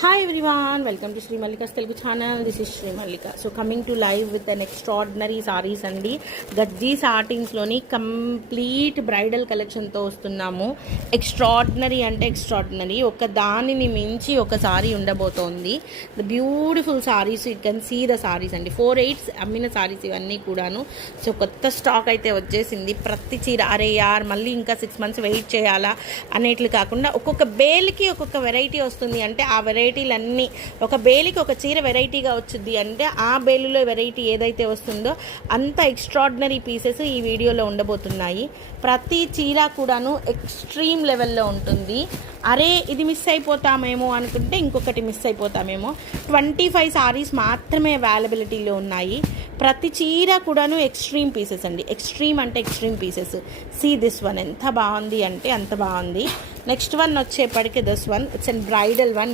Hi everyone, welcome to Sri Mallika's Telugu channel. This is Sri Mallika. So coming to live with an extraordinary sarees andi. Gadji Saatins loni complete bridal collection తో వస్తున్నాము. Extraordinary అంటే extraordinary, ఒక దానిని మించి ఒక సారీ ఉండబోతోంది. The beautiful saris, you can see the saris అండి. 4/8 అమ్మిన సారీస్ ఇవన్నీ కూడాను. సో కొత్త స్టాక్ అయితే వచ్చేసింది. ప్రతి చీర అరే యార్ మళ్ళీ ఇంకా 6 months వెయిట్ చేయాలా అనేట్లు కాకుండా ఒక్కొక్క బేల్కి ఒక్కొక్క వెరైటీ వస్తుంది. అంటే ఆ వెరైటీలన్నీ ఒక బేలికి ఒక చీర వెరైటీగా వచ్చింది అంటే ఆ బేలులో వెరైటీ ఏదైతే వస్తుందో అంత ఎక్స్ట్రాడినరీ పీసెస్ ఈ వీడియోలో ఉండబోతున్నాయి. ప్రతి చీర కూడాను ఎక్స్ట్రీమ్ లెవెల్లో ఉంటుంది. అరే ఇది మిస్ అయిపోతామేమో అనుకుంటే ఇంకొకటి మిస్ అయిపోతామేమో. 25 సారీస్ మాత్రమే అవైలబిలిటీలో ఉన్నాయి. ప్రతి చీర కూడాను ఎక్స్ట్రీమ్ పీసెస్ అండి. ఎక్స్ట్రీమ్ అంటే extreme pieces. See this one ఎంత బాగుంది అంటే అంత బాగుంది. నెక్స్ట్ వన్ వచ్చేప్పటికి this one, it's and bridal one.